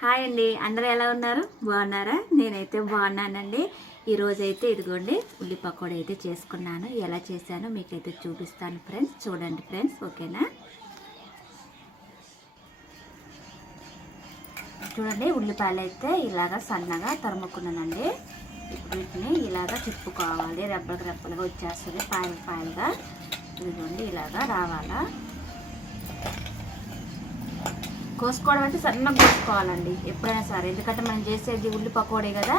Hi అండి. అందరూ ఎలా ఉన్నారు? బాగున్నారా? నేనైతే బాగున్నానండి. ఈరోజు అయితే ఇదిగోండి ఉల్లి పకోడీ అయితే చేసుకున్నాను. ఎలా చేశానో మీకైతే చూపిస్తాను ఫ్రెండ్స్. చూడండి ఫ్రెండ్స్ ఓకేనా? చూడండి ఉల్లిపాయలు అయితే ఇలాగా సన్నగా తరుముకున్నానండి. వీటిని ఇలాగా చిప్పుకోవాలి. రెబ్బలకు రెబ్బలుగా వచ్చేస్తుంది పాయలు పాయలుగా. ఇదిగోండి ఇలాగా రావాలా? కోసుకోవడం అంటే సన్నగా కోసుకోవాలండి ఎప్పుడైనా సరే. ఎందుకంటే మనం చేసేది ఉల్లి పకోడీ కదా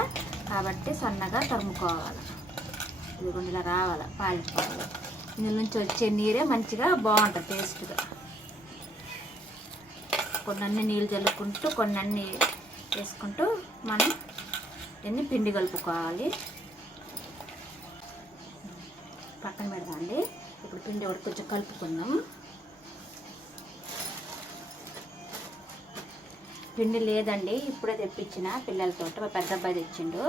కాబట్టి సన్నగా తరుముకోవాలి. ఇదిగోండి ఇలా రావాలి పాలిపోవాలి. ఇందులో నుంచి వచ్చే నీరే మంచిగా బాగుంటుంది టేస్ట్గా. కొన్ని నీళ్ళు చల్లుకుంటూ కొన్ని వేసుకుంటూ మనం దీన్ని పిండి కలుపుకోవాలి. పక్కన పెడదాండి ఇప్పుడు పిండి ఒకటి కొంచెం కలుపుకుందాం. పిండి లేదండి ఇప్పుడే తెప్పించిన పిల్లలతో మా పెద్ద అబ్బాయి తెచ్చిండు.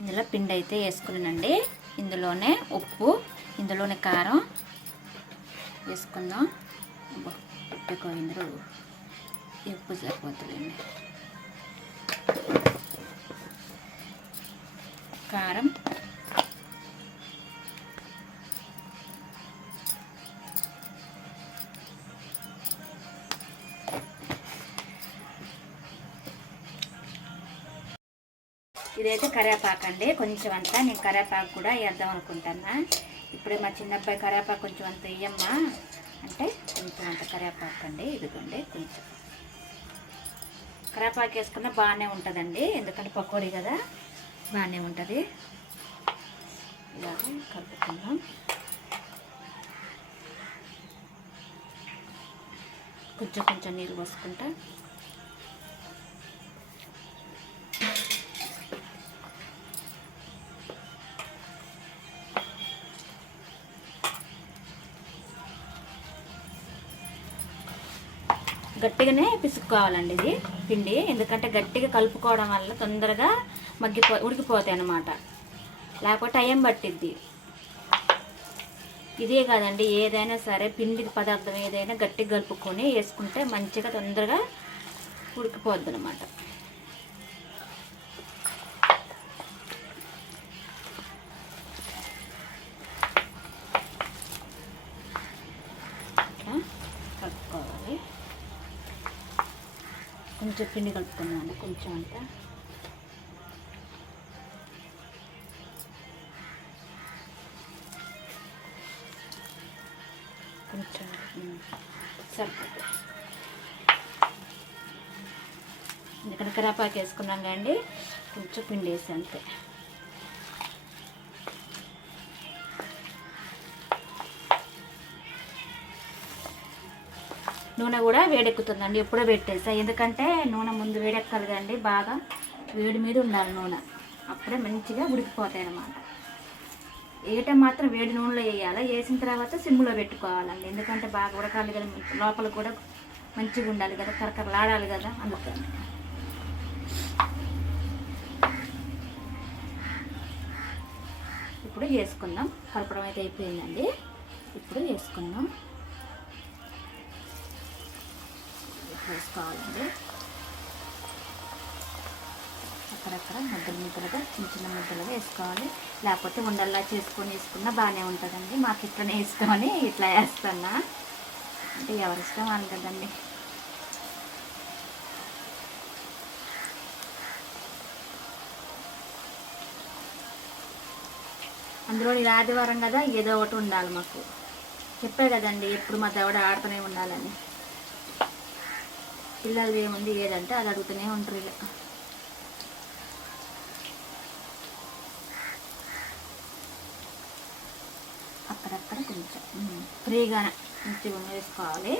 ఇందులో పిండి అయితే వేసుకున్నానండి. ఇందులోనే ఉప్పు ఇందులోనే కారం వేసుకుందాం. ఎక్కువ ఇందులో ఉప్పు సరిపోతుందండి కారం ఇదైతే కరివేపాకు అండి కొంచెం అంతా నేను కరివేపాకు కూడా వేద్దాం అనుకుంటున్నా. ఇప్పుడే మా చిన్నబ్బాయి కరివేపాకు కొంచెం అంత వేయమ్మా. అంటే కొంచెం అంత కరివేపాకు అండి ఇదిగోండి కొంచెం. కరివేపాకు వేసుకున్న బాగానే ఉంటుందండి. ఎందుకంటే పకోడీ కదా బాగానే ఉంటుంది. ఇలా కలుపుకుందాం. కొంచెం కొంచెం నీళ్ళు పోసుకుంటా. గట్టిగానే పిసుక్కోవాలండి ఇది పిండి. ఎందుకంటే గట్టిగా కలుపుకోవడం వల్ల తొందరగా మగ్గిపో ఉడికిపోతాయి అన్నమాట. లేకపోతే టైం పట్టిద్ది. ఇదే కాదండి ఏదైనా సరే పిండి పదార్థం ఏదైనా గట్టిగా కలుపుకొని వేసుకుంటే మంచిగా తొందరగా ఉడికిపోద్ది అనమాట ఇట్లా కలుపుకోవాలి కొంచెం పిండి కలుపుకున్నాను కొంచెం అంతా. కొంచెం సరిపోతుంది. ఎందుకంటే కరాపాకు వేసుకున్నాం కండి కొంచెం పిండి వేసి అంతే. నూనె కూడా వేడెక్కుతుందండి ఎప్పుడో పెట్టేసా. ఎందుకంటే నూనె ముందు వేడెక్కాలి కదండి బాగా వేడి మీద ఉండాలి నూనె. అప్పుడే మంచిగా ఉడికిపోతాయి అన్నమాట వేయటం మాత్రం వేడి నూనెలో వేయాలి వేసిన తర్వాత సిమ్లో పెట్టుకోవాలండి. ఎందుకంటే బాగా ఉడకాలి కదా లోపల కూడా మంచిగా ఉండాలి కదా కరకరలాడాలి కదా అందుకని ఇప్పుడు వేసుకుందాం. కలపడం అయితే అయిపోయిందండి. ఇప్పుడు వేసుకుందాం. వేసుకోవాలండి. అక్కడక్కడ ముద్దలు ముద్దలుగా చిన్న చిన్న ముద్దలుగా వేసుకోవాలి. లేకపోతే ఉండల్లా చేసుకొని వేసుకున్నా బాగానే ఉంటుందండి. మాకు ఇట్లనే ఇష్టమని ఇట్లా వేస్తున్నా. అంటే ఎవరి ఇష్టం అని కదండి. అందులో ఆదివారం కదా ఏదో ఒకటి ఉండాలి మాకు. చెప్పే కదండి ఎప్పుడు మా దవడ ఆడుతూనే ఉండాలని. పిల్లలు ఏముంది ఏదంటే అది అడుగుతూనే ఉంటారు ఇక. అక్కడక్కడ కొంచెం ఫ్రీగానే ఫ్రీగా మంచిగా వేసుకోవాలి.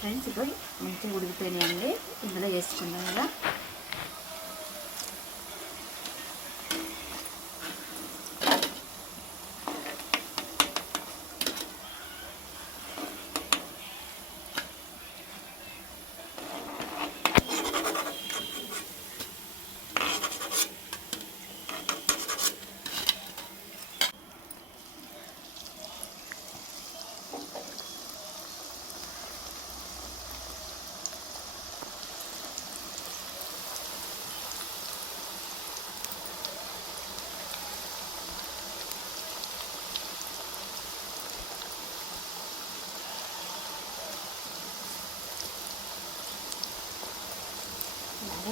ఫ్రెండ్స్ ఇప్పుడు మంచిగా ఉడికిపోయినాయండి. ఇందులో వేసుకున్నాం కదా.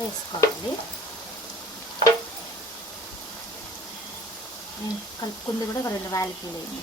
వేసుకోవాలి. కలుపుకుంది కూడా ఒక రెండు వాలికీలు వేయండి